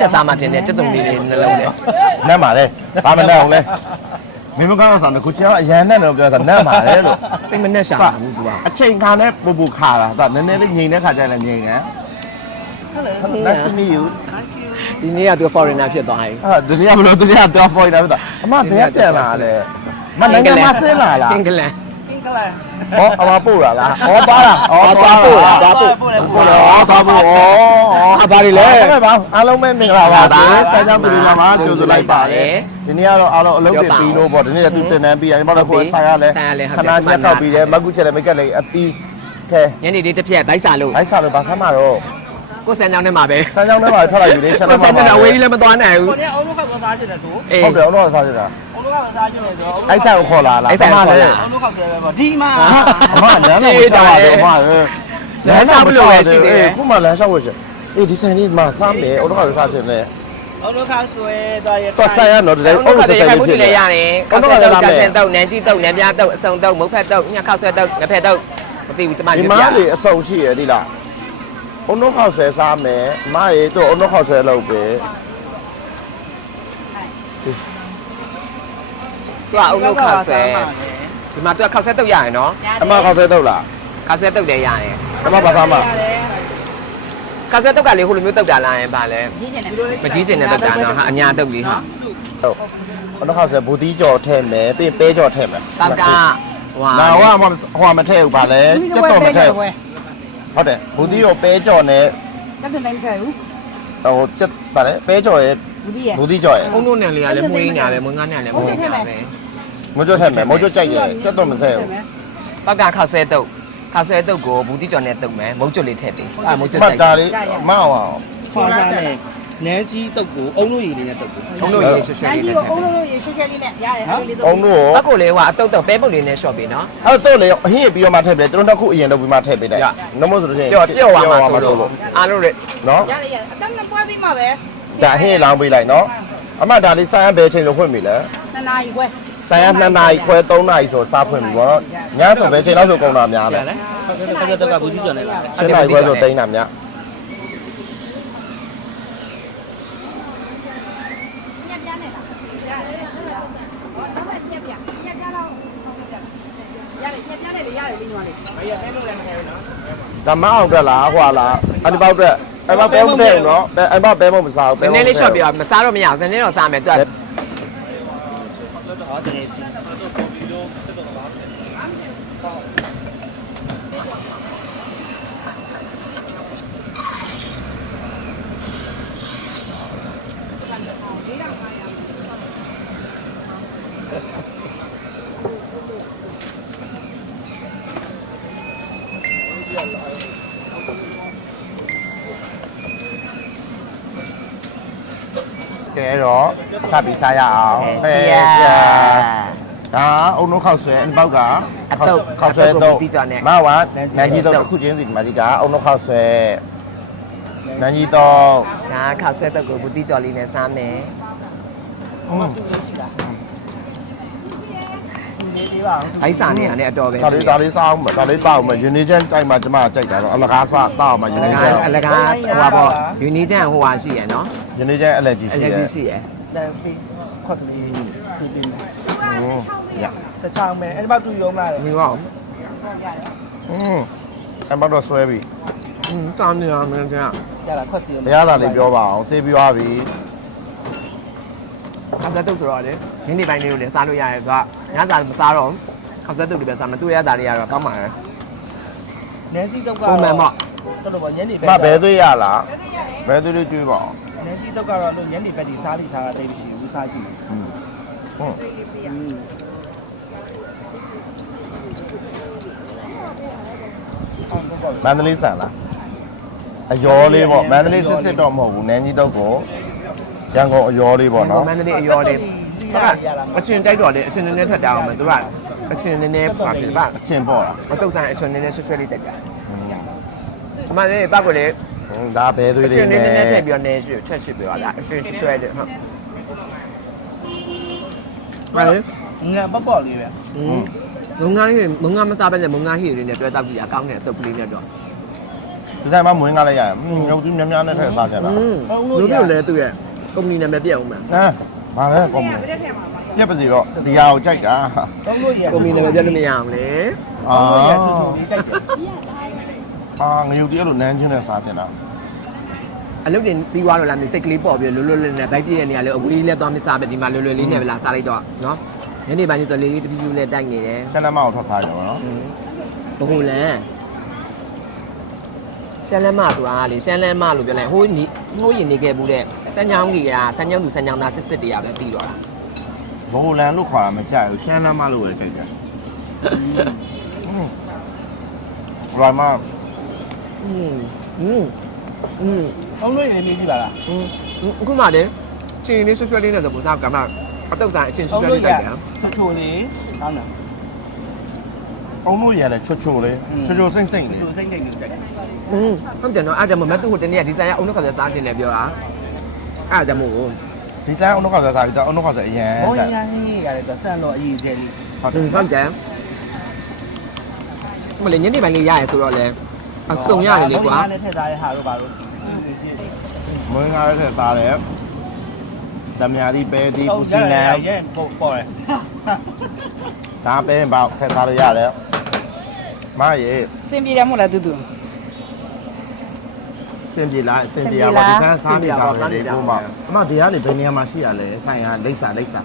ချက်စားမှတင်တယ်ချက်တုံလေးတွေနှလုံးတယ်နတ်ပါလေဘာမနတ်အောင်လဲမင်းမကောင်းဆောင်ခုချင်အရန်နဲ့တော့ပြောတာနတ်ပါလေလို့ပြိမနဲ့ရှာပါဘူးသူကအချိန်ခါနဲ့ပူပူခါတာဒါနည်းနည်းလေးငြိမ်တဲ့ခါကျရင်လည်းငြိမ်တယ် Nice to meet you ဒီနေ့ကသူ foreigner ဖြစ်သွားပြီအာဒုနီယာဘလို့ဒုနီယာတော့ point တာပဲအမဘယ်ပြန်လာလဲမနိုင်ငံမှာဆင်းလာလားအင်္ဂလန် ဟောအမပို့တာလားဟောသွားတာဟောသွားပို့တာသွားပို့ပို့တယ်ဟောသွားပို့ဩအဘာတွေလဲဟုတ်ပါအားလုံးပဲမင်္ဂလာပါရှင်ဆန်းချောင်းတူလာမှာကြိုဆိုလိုက်ပါတယ်ဒီနေ့ကတော့အားလုံးအလုပ်တွေပြီးလို့ပေါ့ဒီနေ့ကသူတင်တန်းပြီးရတယ်ဘာလို့ကိုဆိုင်ရလဲခဏချက်တောက်ပြီးတယ်မကူချက်လည်းမကက်လည်းအပီးခဲညနေလေးတစ်ပြက်ဗိုက်စာလို့အိုက်စားလို့ဘာဆမ်းမှာတော့ ကိုစံကြောင်းထဲမှာပဲဆန်းချောင်းထဲမှာထွက်လာယူလေရှက်ကိုလာစံမှာကြောင်းဝေးကြီးလည်းမသွားနိုင်ဘူးကိုနဲ့အောင်လို့ခောက်သွားချင်တယ်ဆိုအေးဟုတ်တယ်တော့စားကြတာအောင်လို့ခောက်သွားချင်တယ်ဆိုတော့အိုက်စားကိုခေါ်လာလားအောင်လို့ခောက်တယ်ပဲဒီမှာအမလမ်းတော့ကြောက်တယ်အမရေခုမှလမ်းလျှောက်ဝယ်ရှင်အေးဒီဆိုင်လေးမှာစားမယ်အော်တော့စားချင်တယ်အောင်လို့ခောက်ဆွဲသွားရတော့ဆိုင်ရတော့တည်းဟုတ်ကဲ့ရခိုင်မှုတွေလည်းရတယ်ကောက်ဆွဲတုတ်ကြာစင်တုတ်နန်းကြီးတုတ်နန်းပြားတုတ်အစုံတုတ်မုတ်ဖက်တုတ်ညခောက်ဆွဲတုတ်ငဖက်တုတ်မသိဘူးကျမဒီညပြမားလေးအဆုံရှိရဒီလား အုံတော့ခောက်ဆွဲစားမယ်အမရေတော့အုံတော့ခောက်ဆွဲလုပ်ပဲသူကအုံလို့ခောက်ဆွဲဒီမှာသူကခောက်ဆွဲတုတ်ရရင်နော်အမခောက်ဆွဲတော့လားခောက်ဆွဲတုတ်လည်းရတယ်အမဘာသာမခောက်ဆွဲတုတ်ကလေဟိုလိုမျိုးတုတ်တာလားရင်ပါလဲကြီးကျင်တယ်မကြီးကျင်တဲ့တုတ်တာနော်ဟာအညာတုတ်လေးဟာဟုတ်အုံတော့ခောက်ဆွဲဘူတီကြော်ထဲမယ်ပြီးပဲကြော်ထဲမယ်တောက်ကဟွာနာဟိုဟိုမထဲဘူးပါလေစက်တော့မထဲဘူး ဟုတ်တယ်ဘူတီရောပဲကြော်နဲ့တက်တဲ့တိုင်းဆိုင်ဘူးဟိုစက်ပါလေပဲကြော်ရဲ့ဘူးဒီရဲ့ဘူတီကြော်ရဲ့အုံတို့နယ်လေးကလည်းမှုရင်းညာပဲမွေးငါးနယ်လည်းမှုရင်းညာပဲမိုးကြော်ထဲမယ်မိုးကြော်ကြိုက်တယ်စက်တော့မထဲဘူးပောက်ကခောက်ဆွဲတုတ်ခောက်ဆွဲတုတ်ကိုဘူးတိကျော်နဲ့တုတ်မယ်မုတ်ကျွတ်လေးထည့်ပေးအာမုတ်ကျွတ်မကြိုက်တာလေးမအောင်အောင်ခေါ်စားနဲ့ နန်းကြီးတုတ်ကိုအုံလို့ရည်လေးနဲ့တုတ်ကိုအုံတို့ရေးရွှေရွှေနိုင်လေးကြီးနဲ့ကိုထည့်အုံးပေးလို့ရေရှုပ်ရှက်လေးနဲ့ရတယ်အဲ့လိုလေးအောင်လို့ဘက်ကိုလေးကအတုတ်တော့ပဲပုတ်လေးနဲ့ရှော့ပေးနော် အဲ့တော့လေအဟင်းပြီးတော့မှထည့်ပေးတယ်တို့တော့ခုအရင်လုပ်ပြီးမှထည့်ပေးတယ်နမို့ဆိုလို့ရှိရင်ပျော့ပျော့သွားမှာဆိုလို့အားလုံးရဲ့နော်ရတယ်ရတယ်အတန်းနဲ့ပွဲပြီးမှပဲဒါအဟင်းလောင်းပေးလိုက်နော်အမဒါလေးဆိုင်ရဘယ်ချိန်လို့ဖွင့်ပြီလဲနှစ်နာရီခွဲဆိုင်ရ2နာရီခွဲ3နာရီဆိုစားဖွင့်ပြီပေါ့နော်ညဆိုဘယ်ချိန်လောက်ဆိုကုန်တာများလဲ ရတယ်ခောက်တုတ်ကဘူးကြီးကျော်နေလာတယ်7နာရီခွဲဆို3နာများညက်ပြားနဲ့လားရတယ်တော့ပဲညက်ပြားညက်ပြားတော့ရတယ်ညက်ပြားနဲ့လေရ တယ်လေးညွှန်းလေးဒါမအောင်တက်လားဟွာလားအဒီပေါက်တက်အဲ့ပေါက်ပဲမတဲ့ဘူးနော်အဲ့ပေါက်ပဲမမစားဘူးနည်းနည်းလေးရှော့ပေးပါမစားတော့မရအောင်နည်းနည်းတော့စားမယ်သူက ဟောတယ်ကြီး ကဲတော့ စပြီးစားရအောင်ဒါအုံနိုးခောက်ဆွဲအပေါက်ကခောက်ဆွဲတော့မဝါနန်းကြီးတော့ခုချင်းစီဒီမှာဒီကအုံနိုးခောက်ဆွဲနန်းကြီးတော့ဒါခောက်ဆွဲတုတ်ကိုဘူးတိကျော်လေးနဲ့စားမယ်နေသေးပါဦးဘိုက်စာနေရတဲ့အတော်ပဲဒါလေးဒါလေးစားအောင်ဒါလေးတောက်မယ်ယူနေချင်းကြိုက်မှကျမကြိုက်တာတော့အလကားစားတောက်မှယူအလနေကားချင်းအလကားဟိုပါပေါ့ယူနီချန်ဟိုဟာရှိရယ်နော်ယူနေချင်းအလက်ကြီးအရှိလက်ရဲ့ကြီးရှိရယ် ဒါပြီးခွက်ကလေးစီးပြီးမယ် ရ စချောင်းမယ်အဲ့ဒီမှာသူ့ရုံးလာတယ် ဒီကောင် อืมအမတော့ဆွဲပြီ อืมတောင်းနေရမယ်ကြာ ရတာခွက်စီရုံး တရားသာလေးပြောပါအောင်စေးပြီးသွားပြီ ခောက်ဆွဲတုတ်ဆိုတော့လေဒီနေ့ပိုင်းလေးကိုလည်းစားလို့ရတယ်သူကညစာမစားတော့ခောက်ဆွဲတုတ်တွေပဲစားမယ်သူ့ရတာလေးကတော့ကောင်းပါရဲ့ နန်းကြီးတုတ်က ပုံမှန်ပေါ့ တော်တော်ညနေပဲ မဘဲသွေးရလားဘဲသွေးလေးကျွေးပါအောင် နန်းကြီး တုတ်ကတော့ညနေပဲဒီစားလိစားတာတိတ်မရှိဘူးစားကြည့်ဟုတ်အောင်တော့မန္တလေးဆန်လားအယောလေးပေါ့မန္တလေးစစ်စစ်တော့မဟုတ်ဘူးနန်းကြီးတော့ကိုရန်ကုန်အယောလေးပေါ့နော်မန္တလေးအရောလေးသူကအချင်းတိုက်တော့လေအချင်းနည်းနည်းထက်တာအောင်မယ်သူကအချင်းနည်းနည်းပါဖြစ်ပါအချင်းပေါ့လားမတုတ်ဆိုင်အချင်းနည်းနည်းဆွဆွလေးတိုက်တာအမှန်လေးပတ်ကိုလေဟွန်း ဒါဘဲသွေးအလေးချင်းနနဲ့ည်းနည်းထည့်ပြီးတော့နည်းရွှေချက်ရှိပြပါလားအချင်းဆွဆွတဲ့ဟုတ်ပါလေငါပေါ့ပေါ့လေးပဲမုံငါးဟိမုံငါးမစားပဲနဲ့မုံငါးဟိလေးနဲ့တွဲတောက်ကြည့်ရကောင်းတဲ့အတုပ်ကလေးနဲ့တော့ဒီဆိုင်မှာမွေးငါလည်းရရငုံသီးများများနဲ့ထည့်စားကြတာอืมလူမျိုးလည်းသူ့ရဲ့ကုမ္ပဏီနာမည်ပြည့်အောင်မယ်ဟမ်ဘာလဲကောင်းမပြက်ပါစီတော့ဒီဟာကိုကြိုက်တာတောင်းလို့ရကုမ္ပဏီနာမည်ပြည့်လို့မရအောင်လေအာတောင်းလို့ရချူချူလေးကြိုက်တယ်အာငရုတ်တည်းလို့နန်းချင်းနဲ့စားကြတာ အလုပ်တွေပြီးသွားတော့လာမျိုးစိတ်ကလေးပေါ့ပြီးလွတ်လွတ်လပ်လပ်ဘိုက်ပြည့်တဲ့နေရာလေးအဝေးလေးသွားမစားပဲဒီမှာလွယ်လွယ်လေးနဲ့ပဲလာစားလိုက်တော့နော်ညနေပိုင်းကျဆိုလေးလေးတပီးပီးလေးတိုက်နေတယ် ဆန်းနမအောင်ထွက်စားကြပါတော့ ဘဟုလန်ရှမ်းလမ်းမဆိုတာကလေရှမ်းလမ်းမလို့ပြောလိုက်ဟိုးနီဟိုးရင်နေခဲ့ဘူးတဲ့စမ်းချောင်းကြီးကစမ်းချောင်းသူစမ်းချောင်းသားစစ်စစ်တွေကပဲပြီးတော့တာ ဘိုလန်လို့ခေါ်တာမကြိုက်ဘူးရှမ်းနမလို့ပဲကြိုက်တယ်ရိုင်မ อืมอืม อืม တောင်းလို့ရနေပြီပါလား อืมအခုမှလည်းချင်းလေးဆွဆွလေးနဲ့ဆိုပုံသားကမှအတုတ်ဆိုင်အချင်းဆွ တောင်း ဆွ လို့ လေး ရ တိုက်တယ် ချူချူလေးတောင်းတာ အောင်လို့ရလဲချွတ်ချွတ်လေးချွတ်ချွတ်စိမ့်စိမ့် ချူ လေး ချူစိတ်စိတ်လေးကြိုက်တယ် อืมဟုတ်တယ်နော်အားကြောင့်မမတ်သူဟိုတနေ့ကဒီဇိုင်းကအုံနှုတ်ခါစားခြင်းနဲ့ပြောတာအားကြောင့်မို့ ဒီဆိုင်အောင်တော့ခါစားပြီးတော့အောင်တော့ခါစားအရင် ဘုံရဟင်းရတယ်ဆိုဆန်တော့အရေးကြီးလေး ဟုတ်တ ဟု ယ် တ်တယ်မလေးညနေပိုင်းလေးရရဆိုတော့လေ အစုံရတယ်လေကွာနဲ့ထည့်သားတဲ့ဟာတို့ပါတော့မွေးငါလည်းစားတယ်တမယာဒီပဲဒီပူစီနံရဲပေါ်ပေါ်တယ်ဒါပဲပေါ့ဖက်စားလို့ရတယ်မရေစင်ပြေတယ်မို့လားတူတူစင်ပြေလားစင်ပြေရပါဒီဆန်းစားနေကြတယ်လေဘုမအမဒီကနေဘယ်နေရာမှာရှိရလဲဆိုင်ရလိမ့်စာလိမ့်စာ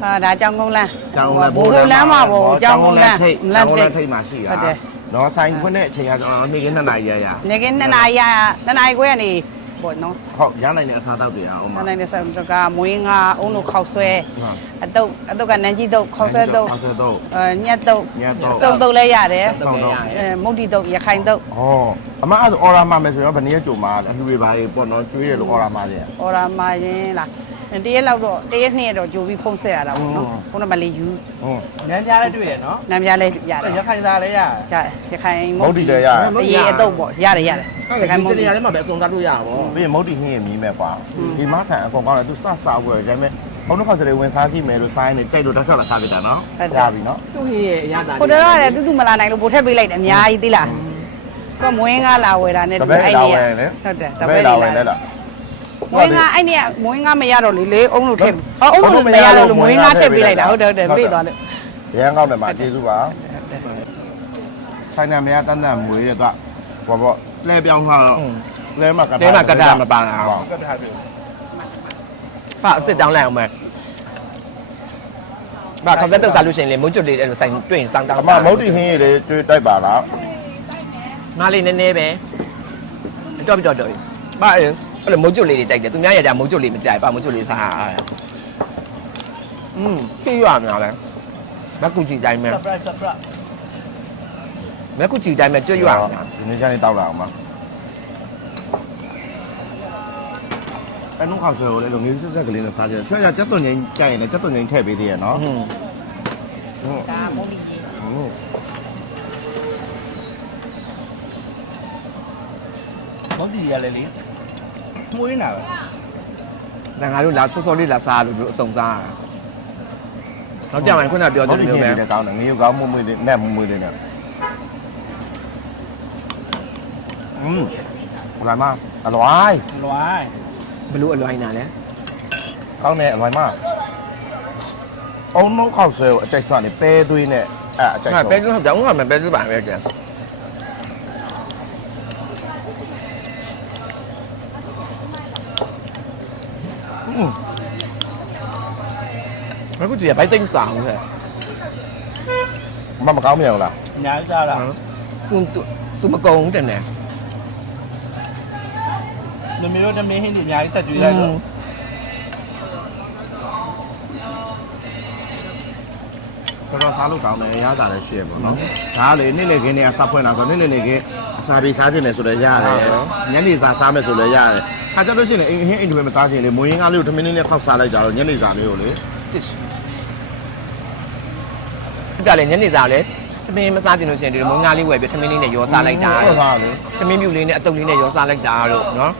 ဟာဒါကြောင်ကုန်းလန်းကျောင်းလမ်းဘိုးလန်းမှာပေါ့ကြောင်ကုန်းလန်းထိပ်လန်းကျောင်းလထိမ်းပ်ထိပ်မှာရှိတာဟုတ်တယ် နော်ဆိုင်ခွင့်တဲ့အချိန်ကကျွန်တော်နေ့က2နာရီရရနေကနှစ်နာရီရနှစ်နာရီခွဲကနေပေါ့နော်ဟုတ်ရနိုင်တဲ့အစားတောက်တွေအောင်နှစ်ပါနာရီဆက်တော့ကမွေးငါအုံးလို့ခောက်ဆွဲဟုတ်အတုတ်အတုတ်ကနန်းကြီးတုတ်ခောက်ဆွဲတုတ်ခေါက်ဆွဲတော့အဲညက်တုတ်ညက်တော့စုံတုတ်လည်းရတယ်တုတ်လည်းရအဲမုတ်တီတုတ်ရခိုင်တုတ်ဟောအမအဲ့ဒါအော်ရာမှာမယ်ဆိုတော့ဗနေရကြုံမှာအလှူတွေပါပေါ့နော်ကျွေးရလို့အော်ရာမှာတယ်ဟော်ရာမာရင်လား တရက်လောက်တော့တရက်နှစ်ရက်တော့ကြိုပြီးဖုံးဆက်ရတာပေါ့နော်ခုနကမလေးယူဟုတ်နန်းပြားလည်းတွေ့ရနော်နန်းပြလည်းရတယ်ရခိုင်သားလည်းရရတယ်ရခိုင်မုတ်တီလည်းရတယ်အရေးအတုတ်ပေါ့ရတယ်ရတယ်ဟုတ်ကဲ့ဒီနေရာထဲမှာပဲအစုံသားလို့ရတာဗောပြီးရင်မုတ်တီဟင်းရမြည်မဲ့ကွာဒီမဆန်အကောင်ကောင်းတယ်သူစစဝယ်ဒါပေမဲ့ဘုံတော့ခေါက်စလေဝင်စားကြည့်မယ်လို့ဆိုင်းနေကြိုက်လို့တက်ဆောက်လာစားပြတာနော်ရပြီနော်သူ့ဟင်းရဲ့အရသာဟိုတော့ရတယ်တူတူမလာနိုင်လို့ပို့ထက်ပေးလိုက်တယ်အများကြီးသိလားကမွေးငါလာဝယ်တာနဲ့တပည့်လာဝယ်လေဟုတ်တယ်တတပပည့်ည့်လာလာဝဝယ်ယ်လဲလဲလား မွေးငါအဲ့ဒီကမွေးငါမရတော့လေလေအုံးလို့ထည့်ဟောအုံးလို့မရတော့လို့မွေးငါထည့်ပေးလိုက်တာဟုတ်တယ်ဟုတ်တယ်ပြေးသွားလို့ရန်ကောင်းတယ်မှာကျေးဇူးပါဆိုင်နာမရတန်းတန်းမွေးရတော့ဘောဘောလဲပြောင်းသွားတော့လဲမှာကတာတဲမှာကတာမပါလာဟုတ်ကတ်ထားပြီပါအစ်စ်တောင်းလိုက်အောင်မယ်ဘာခေါက်တဲ့တုတ်စားလို့ရှိရင်လေမုန်းကျွတ်လေးအဲ့လိုဆိုင်တွေ့ရင်စောင်းတောင်းအမမုတ်တီဟင်းရလေတွေ့တိုက်ပါလားမလေးနည်းနည်းပဲတော့ပြီးတော့တော့ဘာအဲ့ အဲ့လိုမုတ်ကျွတ်လေးတွေကြိုက်တယ်သူများရကြမုတ်ကျွတ်လေးမကြိုက်ပါမုတ်ကျွတ်လေးစားอืมသိရမှာလဲမကူချီတိုင်းမယ်ဆပ်ပရိုက်ဆပ်ပရိုက်မကူချီတိုင်းမယ်ကြွတ်ရအောင်ဒီနေ့ချမ်းလေးတောက်လာအောင်ပါအဲ့တော့ခါဆိုရလေငွေစစ်ဆက်ကလေးနဲ့စားကြတယ်ချွဲရကြက်သွန်ငိမ့်ကြိုက်ရင်လည်းကြက်သွန်ငိမ့်ထည့်ပေးသေးရနော်ဟုတ်ဟုတ်ဒါမုန်ဒီကြီးဟုတ်မုန်ဒီကြီးရလေလေ မှုရင်းတာပဲ ငါငါတို့လာစောစောလေးလာစားလို့တို့အစုံစားတာနောက်ကြမှာခုနပြောတယ်မျိုးပဲ လည်းကောင်းတယ်ငေးကောင်းမှုမွေးလေးနဲ့မှုမွေးလေးနဲ့อืมอร่อยมากอร่อย လွိုင်း ဘလို့အလွိုင်းတာလဲ ကောင်းတယ်အร่อยมากအုံနှုတ်ခေါက်ဆွဲကိုအကြိုက်စွာနေပဲသွေးနဲ့အဲ့အကြိုက် ငါ စွာ ပဲကကြောင်းကမပဲစပါပဲကျ อืมမကူကြည့်ဘိုက်သိမ်းစားဘူးဟဲ့မမကောင်းမြောင်လားအများကြီးစားတာသူသူမကုံတဲ့နဲ့လူမျိုးတို့တမင်းဟင်းတွေအများကြီးဆက်ကြွေးလိုက်တော့တော်တော်စားလို့ကောင်းတယ်ရတာလည်းရှိရပေါ့နော်ဒါကလေနေ့လေခင်းနေအစားဖွင့်တာဆိုနေ့လေနေခင်းအစာပြေစားခြင်းလည်းဆိုလည်းရတယ်ညနေစာစားမယ်ဆိုလည်းရတယ်ခါ ကြလို့ရှိရင်အင်းဟင်းအိမ်တွေမစားခြင်းလေမွေးရင်းကားလေးကိုထမင်းလေးနဲ့ခောက်စားလိုက်ကြတော့ညနေစာလေးကိုလေတစ်ကြလေညနေစားလေသမင်းမစားချင်လို့ရှိရင်ဒီမုံငါလေးဝယ်ပြီးသမင်းလေးနဲ့ရောစားလိုက်တာဟုတ်ပါလေသမင်းမြူလေးနဲ့အတုပ်လေးနဲ့ရောစားလိုက်တာလို့နော်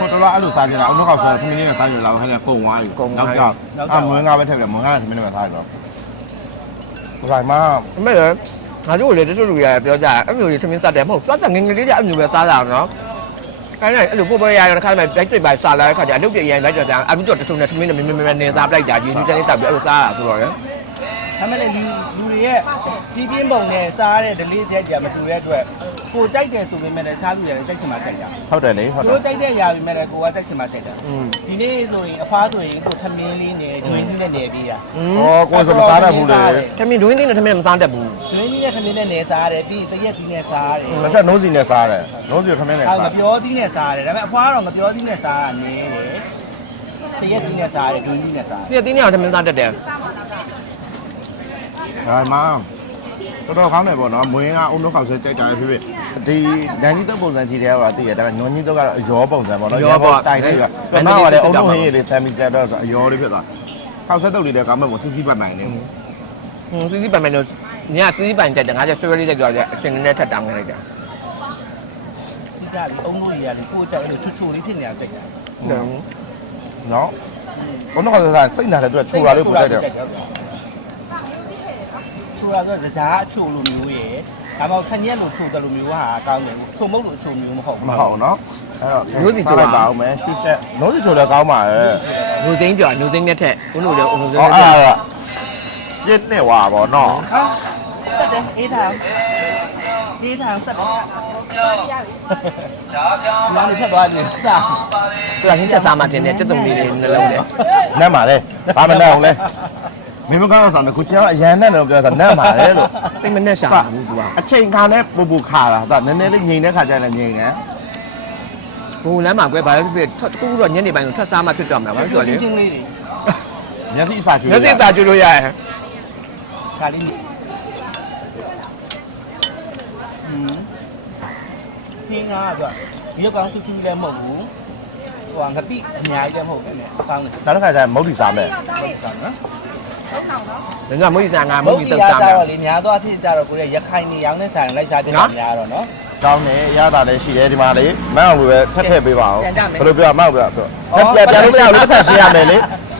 ကိုတော်တော်အဲ့လိုစားခြင်းလားအုံတော့ခောက်စားထမင်းလေးနဲ့စားကြလာခိုင်းတယ်ကုန်သွားပြီကြောက်အမွေးငါပဲထည့်တယ်မွေးငါထမင်းနဲ့ပဲစားကြတော့ဘယ်မှာအမေရငါတို့လေတချို့လူတွေကပြောကြတယ်အဲ့မျိုးကြီးသမင်းစားတယ်မဟုတ်စွတ်စားငငယ်လေးတွေအဲ့မျိုးပဲစားတာနော် ခိုင်းလိုက်အဲ့လိုပို့ပွဲရရတော့တစ်ခါမှဘိုက်တွေ့ပါစာလာတဲ့ခါကျအလုပ်ပြရရင်ဘိုက်ကြော်ပြန်အခုကြော်တထုံနဲ့ထမင်းနဲ့မင်းမင်းမင်းနဲ့စားပလိုက်တာကြီးဒီတန်းလေးတောက်ပြီးအဲ့လိုစားတာဆိုတော့လေဒါမဲ့လည်းလူလူတွေရဲ့ကြီးပြင်းပုံနဲ့စားတဲ့ delay ဆက်ကြမတူတဲ့အတွက်ကိုကြိုက်တယ်ဆိုပေမဲ့လည်းခြားလူတွေကလည်းတိုက်ချင်မှတိုက်တာဟုတ်တယ်လေဟုတ်တယ်ကိုကြိုက်တဲ့ຢာပေမဲ့လည်းကိုကတိုက်ချင်မှတိုက်တာဒီနေ့ဆိုရင်အဖားဆိုရင်ကိုထမင်းလေးနဲ့ဒွင်းနဲ့နေပြီးတာဩကိုယ်ဆိုမစားတတ်ဘူးလေထမင်းဒွင်းနဲ့ထမင်းမစားတတ်ဘူးဒ င်းကြီးနဲ့ထမင်းနဲ့နေစားတယ်ပြီးတရက်ကြီးနဲ့စားတယ်မဆက်နိုးစီနဲ့စားတယ်နိုးစီခမင်းနဲ့အဲစားငပြောသီးနဲ့စားတယ်ဒါပေမဲ့အဖွားတော့ငပြောသီးနဲ့စားတာနည်းတယ်တရက်ကြီးနဲ့စားတယ်ဒွင်းကြီးနဲ့စားတယ်ပြည့်တင်းနေအောင်သမင်းစားတတ်တယ်ဒါမှတော်တော်ကောင်းတယ်ပေါ့နော်မွေးကအုံတော့ခောက်ဆဲကြိုက်တာဖြစ်ဖြစ်ဒီဒန်ကြီးတော့ပုံစံကြည့်တယ်ကတော့သိရတယ်ဒါပေမဲ့ညွန်ကြီးတော့ကတော့အရောပုံစံပေါ့နော်တိုင်တယ်ကပြန်တော့လည်းအုံတော့ဟင်းရည်လေးတမ်မီတက်တော့ဆိုအရောလေးဖြစ်သွားခောက်ဆဲတုပ်လေးလည်းကောင်းမဲ့ပေါ့စီစီပိုင်ပိုင်နေဟွန်းစီစီပိုင်ပိုင်တော့ ညစီစီပိုင်ကြတယ်ငါကျဆွဲလေးကြကြော်ကြအချင်းနဲ့ထက်တောင်းလိုက်တာဒီကဒီအုံးလို့ရတယ်ကိုကြောက်အဲ့လိုချွတ်ချွတ်လေးဖြစ်နေတာကြိုက်တာနော်ဘုံတော့ကစိတ်နာတယ်သူကချူတာလေးပို့လိုက်တယ်ချူတာဆိုတော့ကြားအချိုလိုမျိုးရယ်ဒါမှမဟုတ်ထညက်လိုချိုတယ်လိုမျိုးဟာကောင်းတယ်ချုံမုတ်လိုအချိုမျိုးမဟုတ်ဘူးမဟုတ်နော်အဲ့တော့ပါအောင်မယ်ရှူဆက်နိုးစီချိုလည်းကောင်းပါရဲ့ညိုစိမ့်ကြော်ညိုစိမ့်နဲ့ထက်ဦးတို့လည်းဦးတို့ဟောအဲ့ဒါပြည့်နဲ့ဝါပေါ့နော် ဟာတက်တယ်အေးထားအေးထားဆက်တယ်လာနေဖက်သွားပြီစားသူကဟင်းချက်စားမှတင်တယ်စက်တုံလေးလေးနှလုံးနဲ့နတ်ပါလေဘာမနဲ့အောင်လဲမင်းမကောင်းဆောင်မယ်ကိုချင်ကအရန်နဲ့လို့ပြောတာနတ်ပါလေလို့တိတ်မနဲ့ရှာဘူးသူကအချိန်ခါနဲ့ပူပူခါတာဒါနည်းနည်းလေးငြိမ်တဲ့ခါကျရင်ငြိမ်တယ်ဘိုးလမ်းမှာကွဲဘာလို့ဖြစ်ထွက်ကူတော့ညနေပိုင်းကိုထွက်စားမှဖြစ်တော့မှာဘာလို့ဆိုလဲချင်းလေးတွေမျက်စိအစာချူမျက်စိသာကျွလို့ရရဲ့ခါလေး ဟင်းဟင်းကားကဒီကောင်းသူသူလည်းမဟုတ်ဘူးဟိုငပိအများကြီးလည်းမဟုတ်ဘူးနဲ့ကောင်းတယ်နောက်တစ်ခါကျရင်မုတ်တီစားမယ်ကောင်းနော်ဘယ်ကမွေးစားငါမွေးတီတုတ်ရစားကြမယ်တော့လေများတော့အဖြစ်ကြတော့ကိုယ်ရခိုင်နေရောင်းတဲ့ဆိုင်လိုက်စားကြတာများတော့နော်ကောင်းတယ်ရတာလည်းရှိတယ်ဒီမှာလေမအောင်လို့ပဲထက်ထည့်ပေးပါအောင်ပြန်ကြမယ်ဘယ်လိုပြောမအောင်ပြောပြောပြန်ပြန်လို့မရဘူးပတ်သက်ရှင်းရမယ်လေ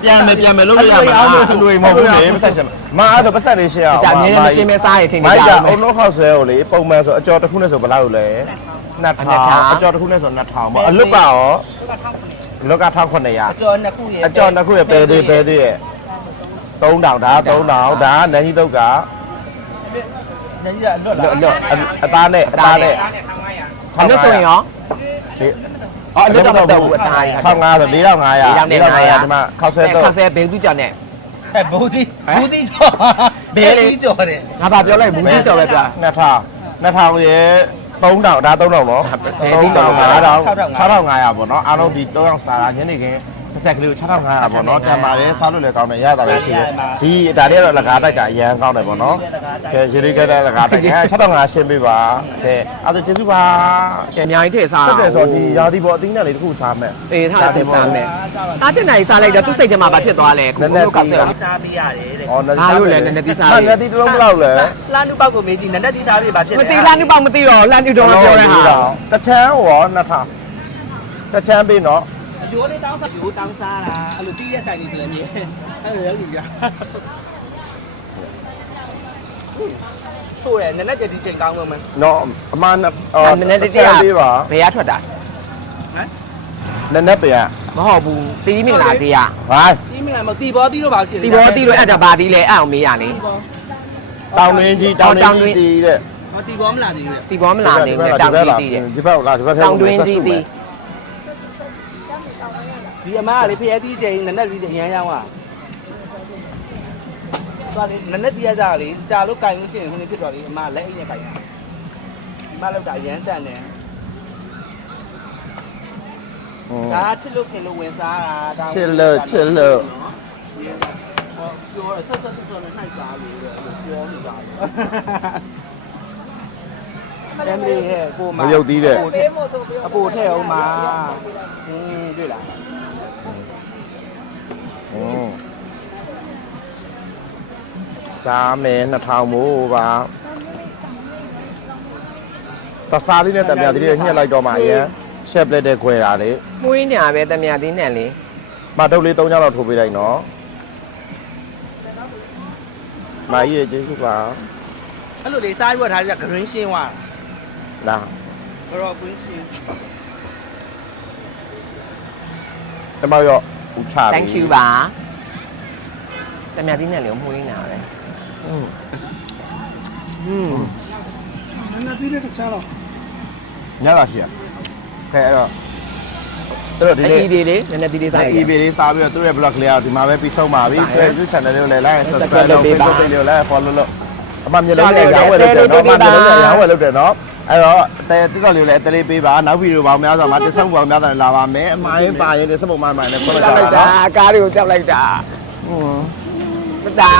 ပြန်မယ်ပြန်မယ်လို့မရဘူးအလွေမဟုတ်ဘူးလေပတ်သက်ရှင်းမအားတော့ပတ်သက်လေးရှင်းအောင်ကြာမြင်းမရှင်းမဲစားရင်ထင်နေမိုက်ကြကတယ်အုံလုံးဟောက်ဆွဲကိုလေပုံမှန်ဆိုအကျော်တစ်ခုနဲ့ဆိုဘယ်လောက်လဲ2000အကျော်တစ်ခုနဲ့ဆို2000ပေါ့အလွတ်ကရောလွတ်က1900အကျော်နှစ်ခုရဲ့အကျော်နှစ်ခုရဲ့ပဲသေးပဲသေးရဲ့3000ဒါ3000ဒါကနန်းကြီးတုတ်ကနေရလွတ်လာလွတ်လွတ်အသားနဲ့အသားနဲ့ဘာလို့ဆိုရင်ရော အော်အလွတ်တော့မတော့ဘူးအသားရ1500ဆို4500 4500ဒီမှာခောက်ဆွဲတော့ခါဆဲဘေးသူကြောင့်နဲ့အဲဘူတီဘူတီကျော်ဘယ်ကြီးကျော်တယ်ငါဘာပြောလိုက်ဘူးသူကြောင့်ပဲပြ2000 2000ရဲ့3000ဒါ3000နော်ဘယ်ဒီကြောင့်5000 6500ပေါ့နော်အားလုံးဒီ3ယောက်စားတာညနေခင်း တစ်ဖက်ကလေးကို6500ပေါ့နော်တန်ပါတယ်စားလို့လည်းကောင်းတယ်ရတာလည်းရှိတယ်ဒီဒါလေးကတော့လကားတိုက်တာအရန်ကောင်းတယ်ပေါ့နော်ကဲရေလေးကတဲ့လကားတိုက်အဲ6500ရှင်းပေးပါကဲအဲ့ဒါကျေးဇူးပါကဲအများကြီးထည့်စားဟုတ်တယ်ဆိုတော့ဒီရာသီပေါ်အသီးနဲ့လေးတစ်ခုစားမယ်အေးထားဆင်စားမယ်စားချင်တိုင်းစားလိုက်တော့သူ့စိတ်ထဲမှာဘာဖြစ်သွားလဲကိုကိုကဆဲစားပြရတယ်တဲ့။အော်အားလို့လည်းနည်းနည်းသီးစားဟာလေးနည်းသီးတစ်လုံးဘယ်လောက်လဲလာနုပေါက်ကိုမေးကြည့်နက်တီးသားပြပါဖြစ်မတိလားနှစ်ပေါက်မတိတော့လမ်းတူတော့ပြောတဲ့ဟာတချမ်းရော2000တချမ်းပေးနော် ရိုးလေးတောင်းစားရိုးတောင်းစားတာအဲ့လိုတီးရက်ဆိုင်နေတယ်မြေအဲ့လိုလည်းလူကြဆိုရနက်နက်ကြဒီချိန်ကောင်းမှမယ်နော်အမနဲ့အော်နည်းနည်းတည်းပေးပါဘယ်ရထွက်တာနည်းနည်းပေးရမဟုတ်ဘူးတီးမင်္ဂလာစေးရဟိုင်းတီးမလားမတီဘောတီးတော့ပါရှိတီဘောတီးလို့အဲ့ဒါဘာတီးလဲအဲ့အောင်မေးရလေတောင်တွင်းကြီးတောင်တွင်းကြီးတည်တဲ့ဟောတီဘောမလားတီးရဲ့တီဘောမလာနေနဲ့တောင်ကြီးတီးတယ်ဒီဘက်လားဒီဘက်တောင်တွင်းကြီးတီး ဒီအမကလေဖျက်တီးချိန်နက်နက်တီးချိန်ရမ်းရောင်းอ่ะသွားလေနက်နက်တီးရကြလေကြာလို့ကင်လို့ရှိရင်ခုနေဖြစ်သွားပြီအမလက်အိတ်နဲ့ကင်ရဒီမလောက်တာရမ်းတန်တယ်ဒါချစ်လို့ခင်လို့ဝင်စားတာချစ်လို့ချစ်လို့ပြောဆက်ဆက်ဆက်နဲ့နှိုက်စားလို့ပြောနေတာ အမ်လေးဟဲ့ကိုမမရုပ်သီးတဲ့ အပူထည့်အောင်မှာอืมတွေ့လားစားမယ်2000မို့ပါတစားလေးနဲ့တံပြားလေးနဲ့ညှက်လိုက်တော့မှအရင်ရှက်ပလက်တဲ့ခွဲတာလေမွေးညာပဲတမယာသီးနဲ့လေမတုပ်လေး3ချောင်းလောက်ထိုးပေးလိုက်နော်မာကြီးရဲ့ကျေးဇူးပါ အဲ့လိုလေစားပြီးတော့ထားကြ green ရှင်းသွား လာ တာတော့ green ရှင်း တမရောဦးချပြီ thank you ပါတမယာတီးနဲ့လေမှုရင်းနာတယ်อืมอืม ညတာရှိရခဲအဲ့တော့အဲ့တော့ဒီ ဒီ နေ့ လေးလေးနည်းနည်းတီးလေးစား စာ လိုက် EB လေးစားပြီးတော့သူ့ရဲ့ blog လေးကဒီမှာပဲပြီးဆုံးပါပြီ ဟုတ်ပါရဲ့ YouTube channel လေးကိုလည်း like Subscribe subscribe လုပ် လုပ် ပေး ပေး ပါ ပါ page လေးကိုလည်း follow လုပ်အမမျိုးလုံးနဲ့ ဟုတ် ရောင်းဝယ် တယ် လုပ်တယ်နော်အမ တယ် မျိုးလုံးနဲ့ ပေးပါ ရောင်းဝယ်လုပ်တယ်နော် အဲ့တော့တဲ TikTok လေးကိုလည်းအတလေးပေးပါနောက်ဗီဒီယိုပေါင်းများစွာမှာတစ်ဆက်ပေါင်းများစွာနဲ့လာပါမယ်အမှားရင်ပါရင်တစ်ဆက်ပေါင်းများများနဲ့ခေါ်ကြောလိုက်က်ကြလိုက်ပါတာနော်ကားတွေကိုကြောက်လိုက်တာอืมတတာ